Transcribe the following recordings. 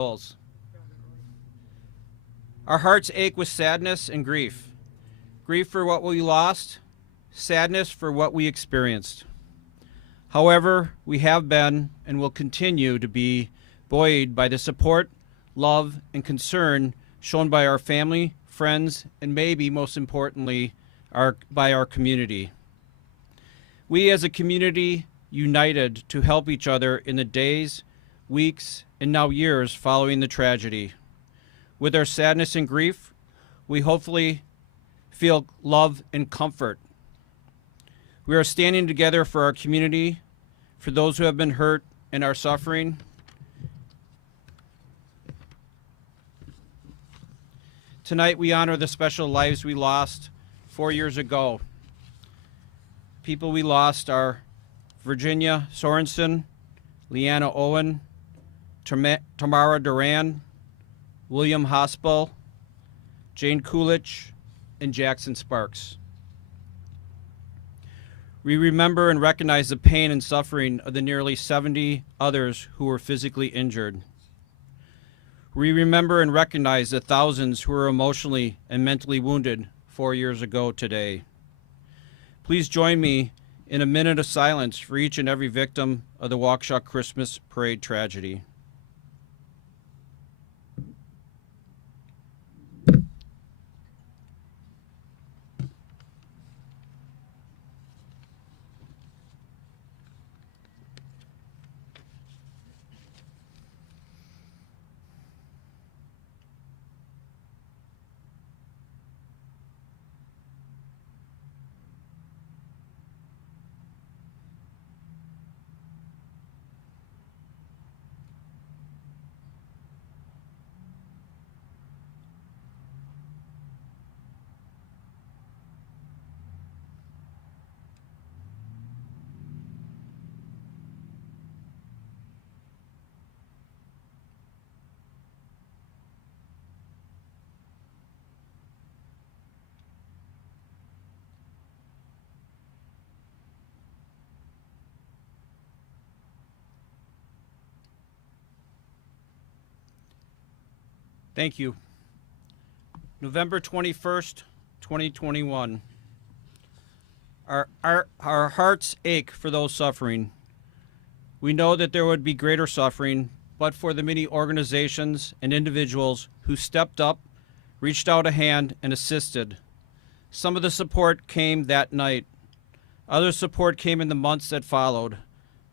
souls. Our hearts ache with sadness and grief. Grief for what we lost, sadness for what we experienced. However, we have been and will continue to be buoyed by the support, love, and concern shown by our family, friends, and maybe most importantly, by our community. We as a community united to help each other in the days, weeks, and now years following the tragedy. With our sadness and grief, we hopefully feel love and comfort. We are standing together for our community, for those who have been hurt and are suffering. Tonight we honor the special lives we lost 4 years ago. People we lost are Virginia Sorensen, Leanna Owen, Tamara Duran, William Hospel, Jane Coolidge, and Jackson Sparks. We remember and recognize the pain and suffering of the nearly 70 others who were physically injured. We remember and recognize the thousands who were emotionally and mentally wounded 4 years ago today. Please join me in a minute of silence for each and every victim of the Waukesha Christmas Parade tragedy. Thank you. November 21st, 2021. Our hearts ache for those suffering. We know that there would be greater suffering, but for the many organizations and individuals who stepped up, reached out a hand, and assisted. Some of the support came that night. Other support came in the months that followed.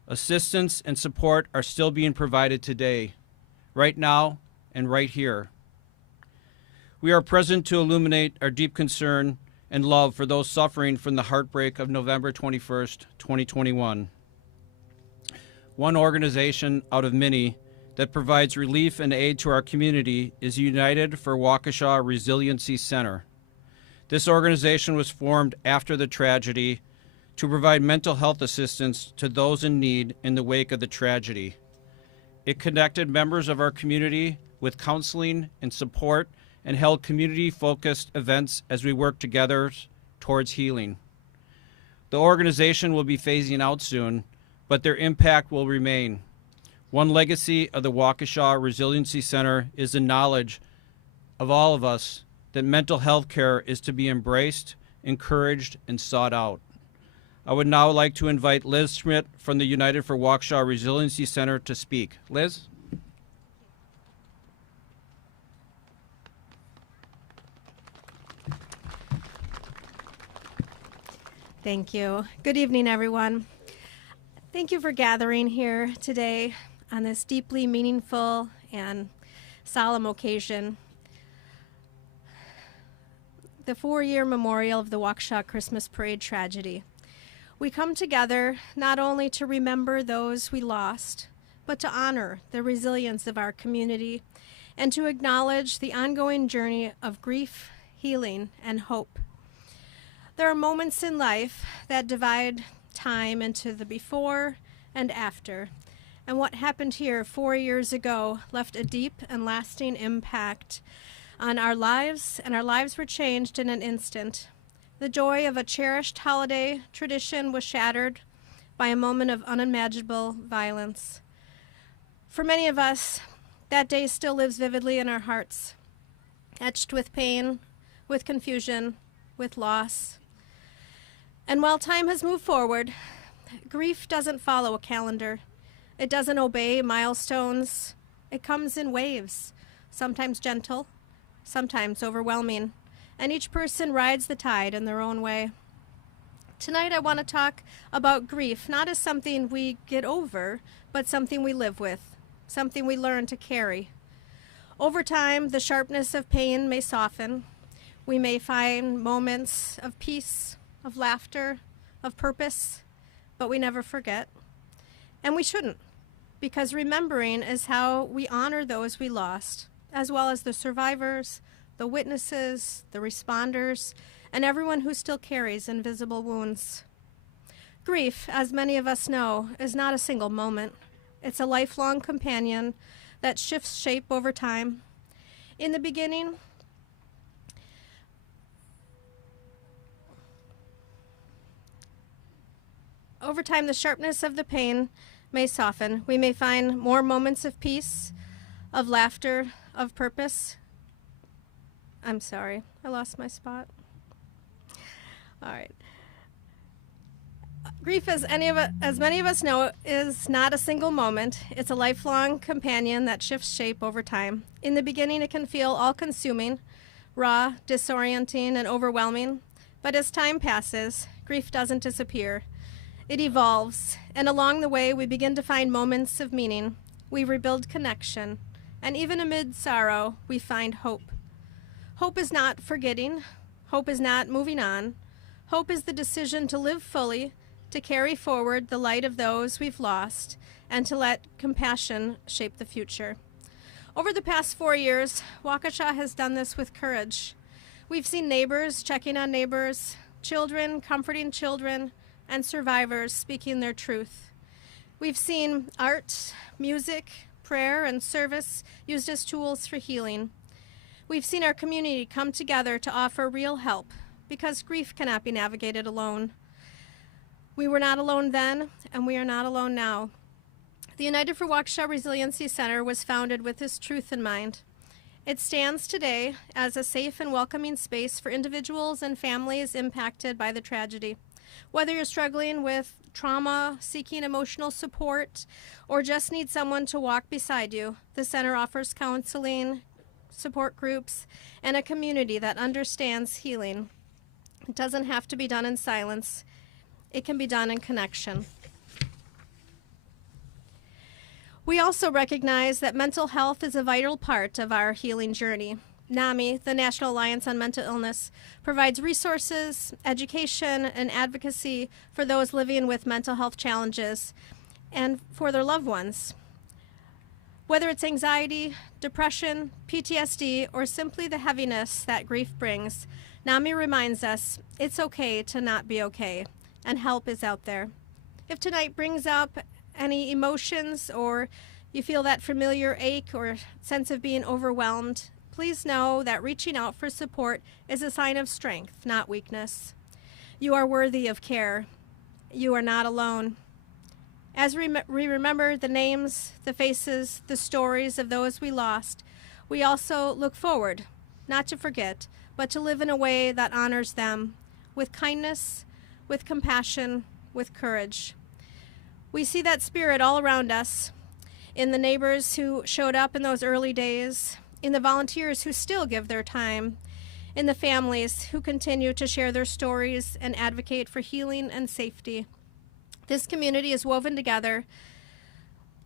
Assistance and support are still being provided today, right now, and right here. We are present to illuminate our deep concern and love for those suffering from the heartbreak of November 21st, 2021. One organization out of many that provides relief and aid to our community is United for Waukesha Resiliency Center. This organization was formed after the tragedy to provide mental health assistance to those in need in the wake of the tragedy. It connected members of our community with counseling and support and held community-focused events as we work together towards healing. The organization will be phasing out soon, but their impact will remain. One legacy of the Waukesha Resiliency Center is the knowledge of all of us that mental health care is to be embraced, encouraged, and sought out. I would now like to invite Liz Schmidt from the United for Waukesha Resiliency Center to speak. Liz? Thank you. Good evening, everyone. Thank you for gathering here today on this deeply meaningful and solemn occasion. The 4-year memorial of the Waukesha Christmas Parade tragedy. We come together not only to remember those we lost, but to honor the resilience of our community and to acknowledge the ongoing journey of grief, healing, and hope. There are moments in life that divide time into the before and after, and what happened here 4 years ago left a deep and lasting impact on our lives, and our lives were changed in an instant. The joy of a cherished holiday tradition was shattered by a moment of unimaginable violence. For many of us, That day still lives vividly in our hearts, etched with pain, with confusion, with loss. And while time has moved forward, grief doesn't follow a calendar. It doesn't obey milestones. It comes in waves, sometimes gentle, sometimes overwhelming, and each person rides the tide in their own way. Tonight I want to talk about grief, not as something we get over, but something we live with, something we learn to carry. Over time, the sharpness of pain may soften. We may find moments of peace, of laughter, of purpose, but we never forget. And we shouldn't, because remembering is how we honor those we lost, as well as the survivors, the witnesses, the responders, and everyone who still carries invisible wounds. Grief, as many of us know, is not a single moment. It's a lifelong companion that shifts shape over time. In the beginning, over time, the sharpness of the pain may soften. We may find more moments of peace, of laughter, of purpose. I'm sorry, I lost my spot. All right. Grief, as many of us know, is not a single moment. It's a lifelong companion that shifts shape over time. In the beginning, it can feel all-consuming, raw, disorienting, and overwhelming. But as time passes, grief doesn't disappear. It evolves, and along the way, we begin to find moments of meaning. We rebuild connection, and even amid sorrow, we find hope. Hope is not forgetting. Hope is not moving on. Hope is the decision to live fully, to carry forward the light of those we've lost, and to let compassion shape the future. Over the past 4 years, Waukesha has done this with courage. We've seen neighbors checking on neighbors, children comforting children, and survivors speaking their truth. We've seen art, music, prayer, and service used as tools for healing. We've seen our community come together to offer real help, because grief cannot be navigated alone. We were not alone then, and we are not alone now. The United for Waukesha Resiliency Center was founded with this truth in mind. It stands today as a safe and welcoming space for individuals and families impacted by the tragedy. Whether you're struggling with trauma, seeking emotional support, or just need someone to walk beside you, the center offers counseling, support groups, and a community that understands healing. It doesn't have to be done in silence. It can be done in connection. We also recognize that mental health is a vital part of our healing journey. NAMI, the National Alliance on Mental Illness, provides resources, education, and advocacy for those living with mental health challenges and for their loved ones. Whether it's anxiety, depression, PTSD, or simply the heaviness that grief brings, NAMI reminds us it's okay to not be okay, and help is out there. If tonight brings up any emotions or you feel that familiar ache or sense of being overwhelmed, please know that reaching out for support is a sign of strength, not weakness. You are worthy of care. You are not alone. As we remember the names, the faces, the stories of those we lost, we also look forward, not to forget, but to live in a way that honors them, with kindness, with compassion, with courage. We see that spirit all around us, in the neighbors who showed up in those early days, in the volunteers who still give their time, in the families who continue to share their stories and advocate for healing and safety. This community is woven together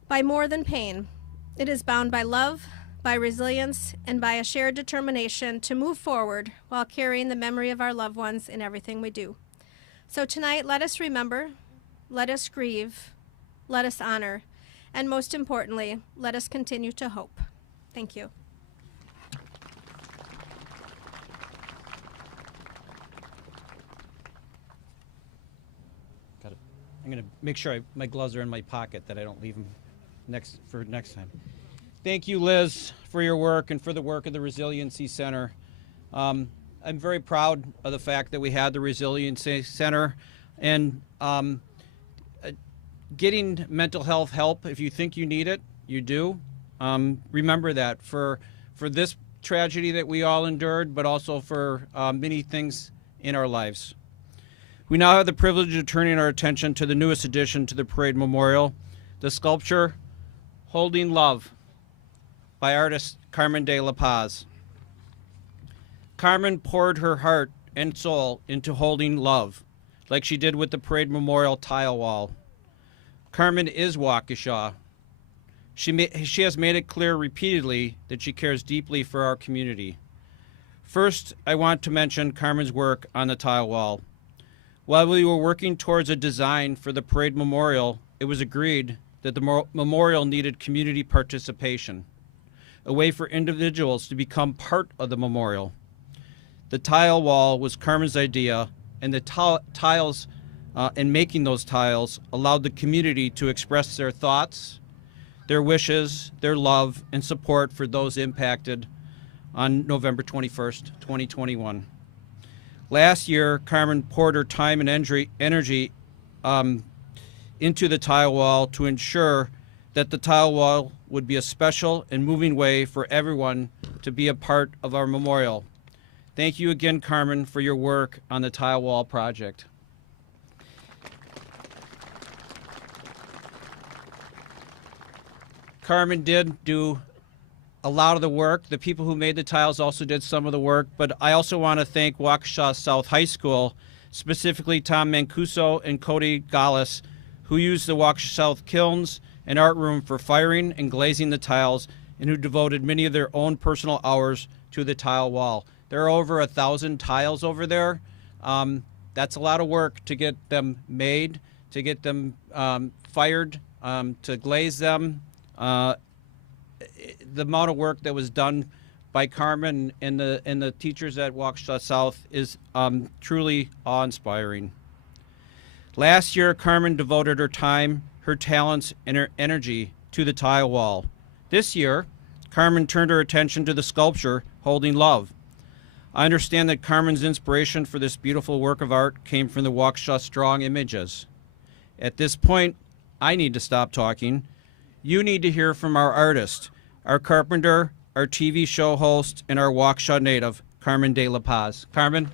by more than pain. It is bound by love, by resilience, and by a shared determination to move forward while carrying the memory of our loved ones in everything we do. So tonight, let us remember, let us grieve, let us honor, and most importantly, let us continue to hope. Thank you. Got it. I'm going to make sure my gloves are in my pocket, that I don't leave them next time. Thank you, Liz, for your work and for the work of the Resiliency Center. I'm very proud of the fact that we had the Resiliency Center, and getting mental health help, if you think you need it, you do. remember that for this tragedy that we all endured, but also for many things in our lives. We now have the privilege of turning our attention to the newest addition to the parade memorial, the sculpture Holding Love by artist Carmen de la Paz. Carmen poured her heart and soul into holding love, like she did with the parade memorial tile wall. Carmen is Waukesha. She has made it clear repeatedly that she cares deeply for our community. First, I want to mention Carmen's work on the tile wall. While we were working towards a design for the parade memorial, it was agreed that the memorial needed community participation, a way for individuals to become part of the memorial. The tile wall was Carmen's idea, and the tiles and making those tiles allowed the community to express their thoughts, their wishes, their love, and support for those impacted on November 21st, 2021. Last year, Carmen poured her time and energy into the tile wall to ensure that the tile wall would be a special and moving way for everyone to be a part of our memorial. Thank you again, Carmen, for your work on the tile wall project. Carmen did do a lot of the work. The people who made the tiles also did some of the work, but I also want to thank Waukesha South High School, specifically Tom Mancuso and Cody Gallus, who used the Waukesha South kilns and art room for firing and glazing the tiles, and who devoted many of their own personal hours to the tile wall. There are over 1,000 tiles over there. That's a lot of work to get them made, to get them fired, to glaze them. The amount of work that was done by Carmen and the teachers at Waukesha South is truly awe-inspiring. Last year, Carmen devoted her time, her talents, and her energy to the tile wall. This year, Carmen turned her attention to the sculpture Holding Love. I understand that Carmen's inspiration for this beautiful work of art came from the Waukesha Strong Images. At this point, I need to stop talking. You need to hear from our artist, our carpenter, our TV show host, and our Waukesha native, Carmen de la Paz. Carmen?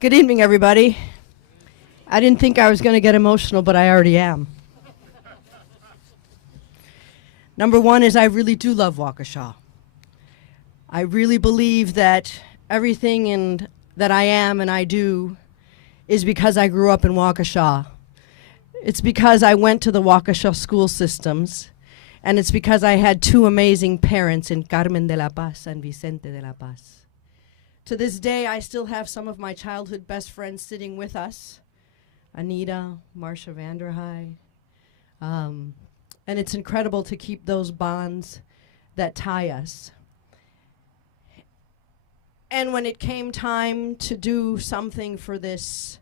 Good evening, everybody. I didn't think I was going to get emotional, but I already am. Number one is I really do love Waukesha. I really believe that everything that I am and I do is because I grew up in Waukesha. It's because I went to the Waukesha school systems, and it's because I had two amazing parents in Carmen de la Paz and Vicente de la Paz. To this day, I still have some of my childhood best friends sitting with us, Anita, Marcia Vanderhei. And it's incredible to keep those bonds that tie us. And when it came time to do something for this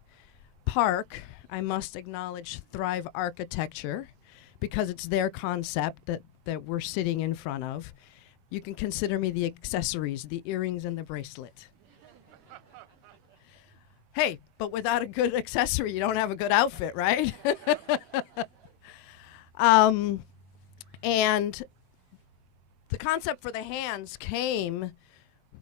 park, I must acknowledge Thrive Architecture, because it's their concept that we're sitting in front of. You can consider me the accessories, the earrings and the bracelet. Hey, but without a good accessory, you don't have a good outfit, right? And the concept for the hands came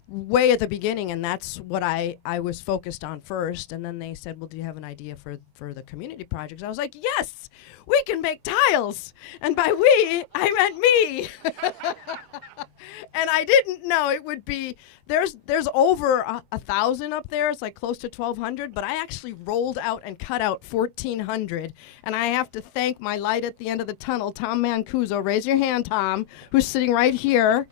way at the beginning, and that's what I was focused on first. And then they said, well, do you have an idea for the community projects? I was like, yes, we can make tiles. And by we, I meant me. And I didn't know it would be, there's over 1,000 up there. It's like close to 1,200, but I actually rolled out and cut out 1,400. And I have to thank my light at the end of the tunnel, Tom Mancuso. Raise your hand, Tom, who's sitting right here,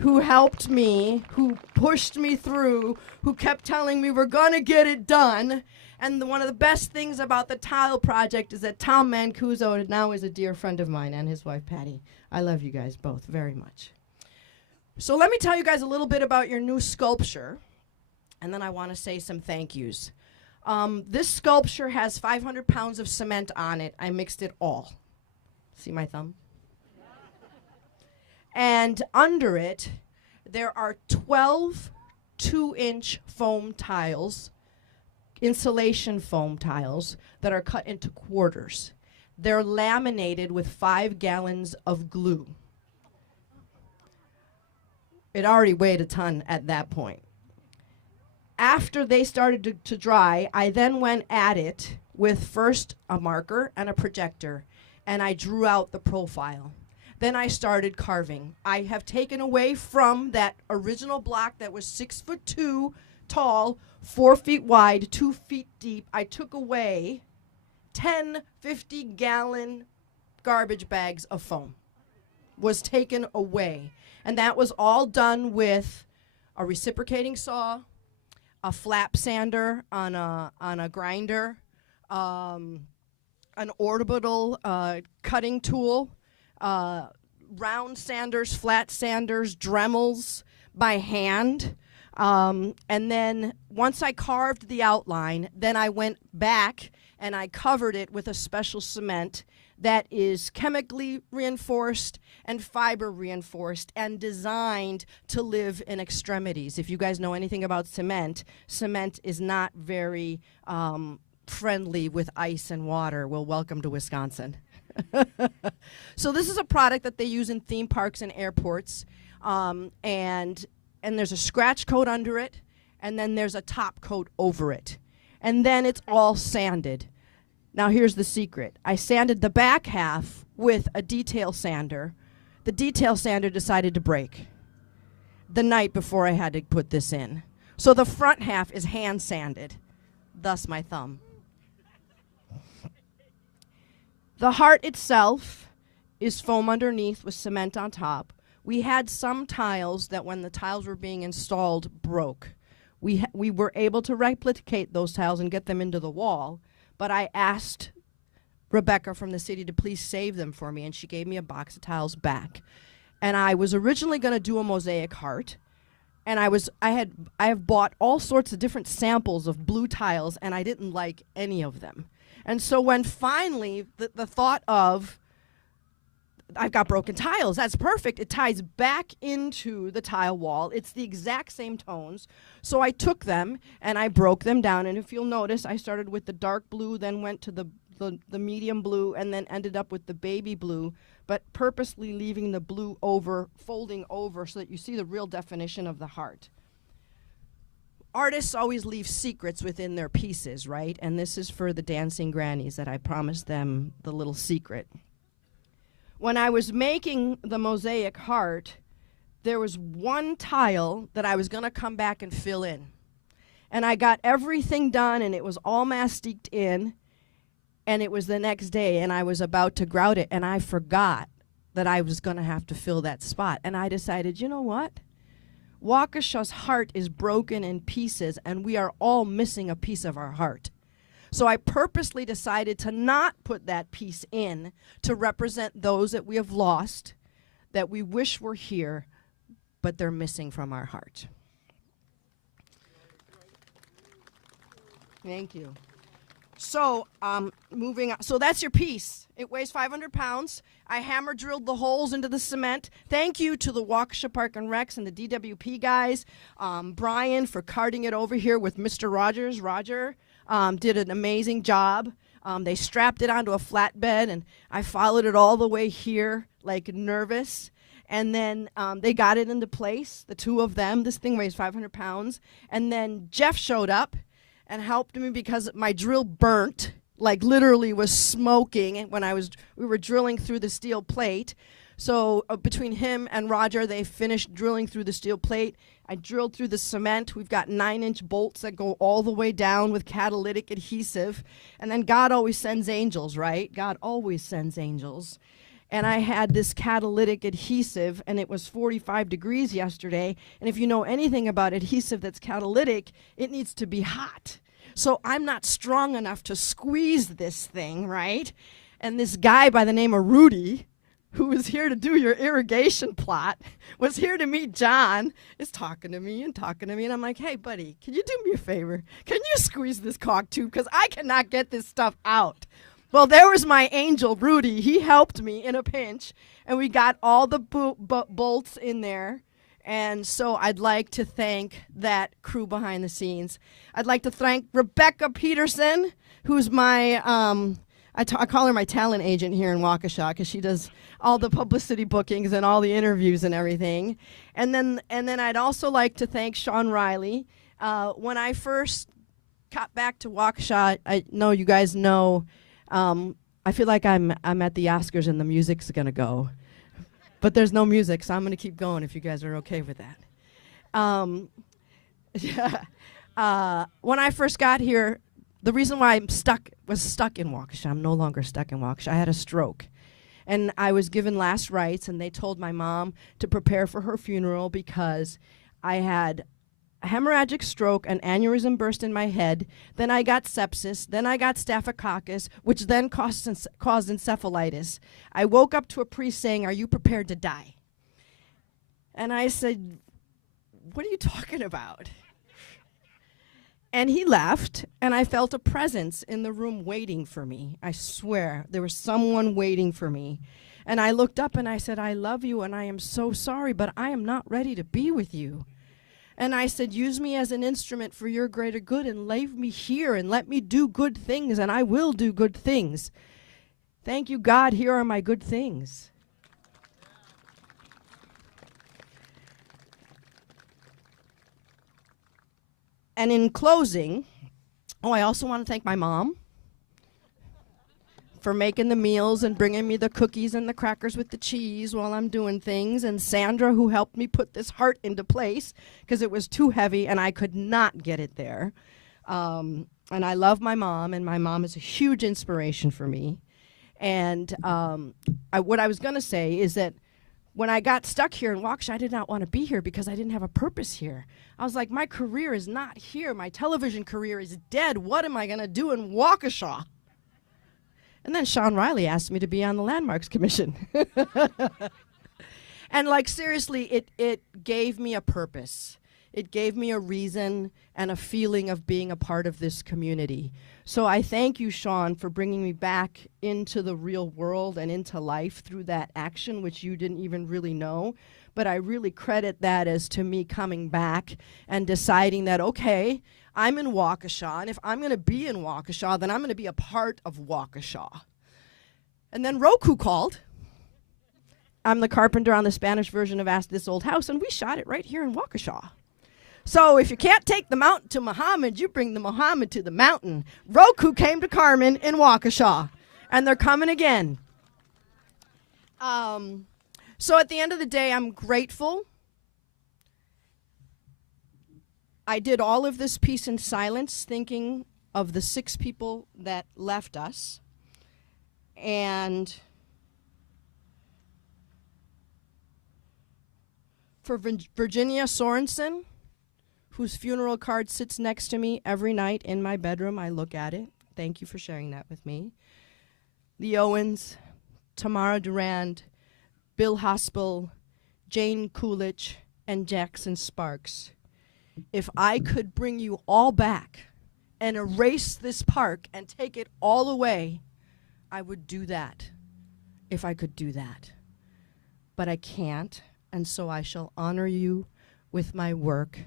who helped me, who pushed me through, who kept telling me we're going to get it done. And one of the best things about the tile project is that Tom Mancuso now is a dear friend of mine, and his wife, Patty. I love you guys both very much. So let me tell you guys a little bit about your new sculpture, and then I want to say some thank yous. This sculpture has 500 pounds of cement on it. I mixed it all. See my thumb? And under it, there are 12 2-inch foam tiles insulation foam tiles that are cut into quarters. They're laminated with 5 gallons of glue. It already weighed a ton at that point. After they started to dry, I then went at it with first a marker and a projector, and I drew out the profile. Then I started carving. I have taken away from that original block that was 6'2" tall, 4 feet wide, 2 feet deep. I took away 10 50-gallon garbage bags of foam. Was taken away. And that was all done with a reciprocating saw, a flap sander on a grinder, an orbital cutting tool, round sanders, flat sanders, Dremels by hand. And then once I carved the outline, then I went back and I covered it with a special cement that is chemically reinforced and fiber reinforced and designed to live in extremities. If you guys know anything about cement, cement is not very friendly with ice and water. Well, welcome to Wisconsin. So this is a product that they use in theme parks and airports, and there's a scratch coat under it, and then there's a top coat over it. And then it's all sanded. Now here's the secret. I sanded the back half with a detail sander. The detail sander decided to break the night before I had to put this in. So the front half is hand sanded, thus my thumb. The heart itself is foam underneath with cement on top. We had some tiles that when the tiles were being installed broke. We were able to replicate those tiles and get them into the wall, but I asked Rebecca from the city to please save them for me, and she gave me a box of tiles back. And I was originally going to do a mosaic heart, and I have bought all sorts of different samples of blue tiles, and I didn't like any of them. And so when finally the thought of, I've got broken tiles, that's perfect, it ties back into the tile wall. It's the exact same tones. So I took them and I broke them down, and if you'll notice, I started with the dark blue, then went to the medium blue, and then ended up with the baby blue, but purposely leaving the blue over, folding over, so that you see the real definition of the heart. Artists always leave secrets within their pieces, right? And this is for the dancing grannies that I promised them the little secret. When I was making the mosaic heart, there was one tile that I was going to come back and fill in. And I got everything done, and it was all masticed in, and it was the next day, and I was about to grout it, and I forgot that I was going to have to fill that spot. And I decided, you know what? Waukesha's heart is broken in pieces, and we are all missing a piece of our heart. So I purposely decided to not put that piece in to represent those that we have lost, that we wish were here, but they're missing from our heart. Thank you. So moving on. So that's your piece. It weighs 500 pounds. I hammer drilled the holes into the cement. Thank you to the Waukesha Park and Recs and the DWP guys. Brian for carting it over here with Mr. Rogers. Roger did an amazing job. They strapped it onto a flatbed, and I followed it all the way here, like nervous. And then they got it into place, the two of them. This thing weighs 500 pounds. And then Jeff showed up and helped me because my drill burnt, like literally was smoking when we were drilling through the steel plate. So between him and Roger, they finished drilling through the steel plate. I drilled through the cement. We've got 9-inch bolts that go all the way down with catalytic adhesive. And then God always sends angels, right? God always sends angels. And I had this catalytic adhesive, and it was 45 degrees yesterday. And if you know anything about adhesive that's catalytic, it needs to be hot. So I'm not strong enough to squeeze this thing, right? And this guy by the name of Rudy, who was here to do your irrigation plot, was here to meet John, is talking to me. And I'm like, hey, buddy, can you do me a favor? Can you squeeze this caulk tube? Because I cannot get this stuff out. Well, there was my angel, Rudy. He helped me in a pinch, and we got all the bolts in there. And so I'd like to thank that crew behind the scenes. I'd like to thank Rebecca Peterson, who's my, I call her my talent agent here in Waukesha, because she does all the publicity bookings and all the interviews and everything. And then I'd also like to thank Sean Riley. When I first got back to Waukesha, I know you guys know, I feel like I'm at the Oscars and the music's gonna go. But there's no music, so I'm going to keep going if you guys are okay with that. When I first got here, the reason why was stuck in Waukesha, I'm no longer stuck in Waukesha. I had a stroke. And I was given last rites, and they told my mom to prepare for her funeral because I had a hemorrhagic stroke, an aneurysm burst in my head, then I got sepsis, then I got staphylococcus, which then caused encephalitis. I woke up to a priest saying, "Are you prepared to die?" And I said, "What are you talking about?" And he left, and I felt a presence in the room waiting for me. I swear, there was someone waiting for me. And I looked up and I said, "I love you, and I am so sorry, but I am not ready to be with you." And I said, "Use me as an instrument for your greater good and leave me here and let me do good things, and I will do good things. Thank you, God, here are my good things." And in closing, I also want to thank my mom for making the meals and bringing me the cookies and the crackers with the cheese while I'm doing things, and Sandra, who helped me put this heart into place because it was too heavy and I could not get it there. And I love my mom, and my mom is a huge inspiration for me. And what I was going to say is that when I got stuck here in Waukesha, I did not want to be here because I didn't have a purpose here. I was like, my career is not here. My television career is dead. What am I going to do in Waukesha? And then Sean Riley asked me to be on the Landmarks Commission. And like, seriously, it gave me a purpose. It gave me a reason and a feeling of being a part of this community. So I thank you, Sean, for bringing me back into the real world and into life through that action, which you didn't even really know. But I really credit that as to me coming back and deciding that, okay, I'm in Waukesha, and if I'm going to be in Waukesha, then I'm going to be a part of Waukesha. And then Roku called. I'm the carpenter on the Spanish version of Ask This Old House, and we shot it right here in Waukesha. So if you can't take the mountain to Muhammad, you bring the Muhammad to the mountain. Roku came to Carmen in Waukesha, and they're coming again. So at the end of the day, I'm grateful. I did all of this piece in silence, thinking of the 6 people that left us. And for Virginia Sorensen, whose funeral card sits next to me every night in my bedroom, I look at it. Thank you for sharing that with me. The Owens, Tamara Durand, Bill Hospital, Jane Coolidge, and Jackson Sparks. If I could bring you all back and erase this park and take it all away, I would do that, if I could do that. But I can't, and so I shall honor you with my work,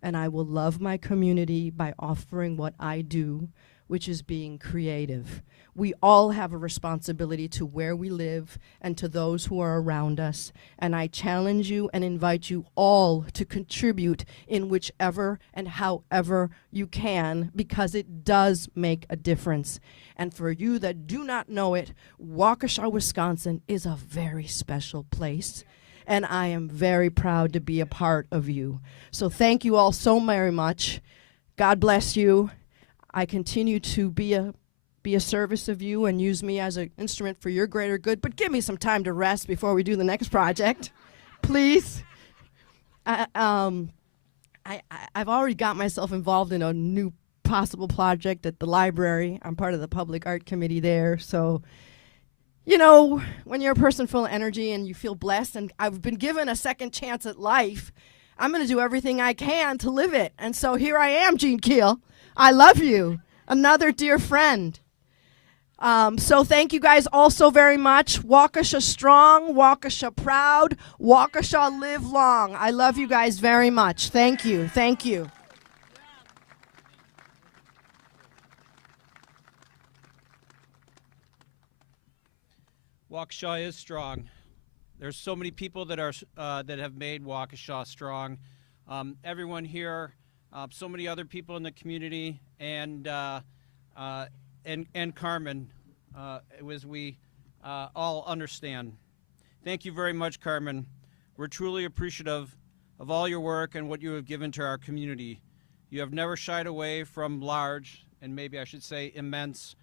and I will love my community by offering what I do, which is being creative. We all have a responsibility to where we live and to those who are around us, and I challenge you and invite you all to contribute in whichever and however you can, because it does make a difference. And for you that do not know it, Waukesha, Wisconsin is a very special place, and I am very proud to be a part of you. So thank you all so very much. God bless you. I continue to be a service of you and use me as an instrument for your greater good, but give me some time to rest before we do the next project, please. I've already got myself involved in a new possible project at the library. I'm part of the public art committee there, so you know, when you're a person full of energy and you feel blessed, and I've been given a second chance at life, I'm going to do everything I can to live it. And so here I am, Gene Keel. I love you. Another dear friend. So thank you guys all so very much. Waukesha strong, Waukesha proud, Waukesha live long. I love you guys very much. Thank you. Thank you. Waukesha is strong. There's so many people that are that have made Waukesha strong. Everyone here, so many other people in the community, and Carmen, as we all understand. Thank you very much, Carmen. We're truly appreciative of all your work and what you have given to our community. You have never shied away from large, and maybe I should say immense,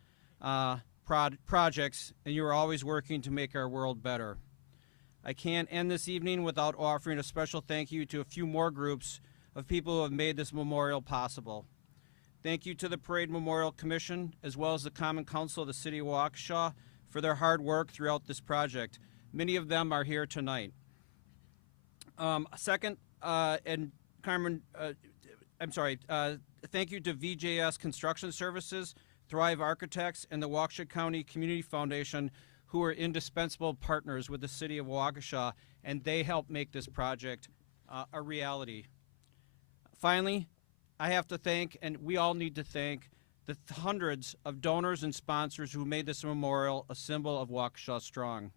projects, and you are always working to make our world better. I can't end this evening without offering a special thank you to a few more groups of people who have made this memorial possible. Thank you to the Parade Memorial Commission, as well as the Common Council of the City of Waukesha for their hard work throughout this project. Many of them are here tonight. Second, and Carmen, thank you to VJS Construction Services, Thrive Architects, and the Waukesha County Community Foundation, who are indispensable partners with the City of Waukesha, and they help make this project a reality. Finally, I have to thank, and we all need to thank, the hundreds of donors and sponsors who made this memorial a symbol of Waukesha Strong.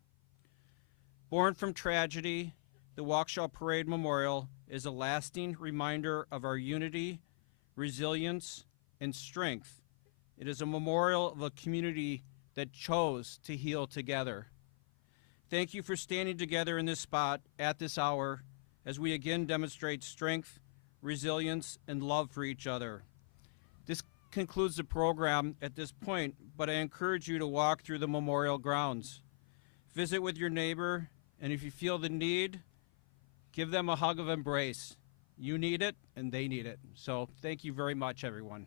Born from tragedy, the Waukesha Parade Memorial is a lasting reminder of our unity, resilience, and strength. It is a memorial of a community that chose to heal together. Thank you for standing together in this spot at this hour as we again demonstrate strength, resilience, and love for each other. This concludes the program at this point, but I encourage you to walk through the memorial grounds. Visit with your neighbor, and if you feel the need, give them a hug of embrace. You need it, and they need it. So thank you very much, everyone.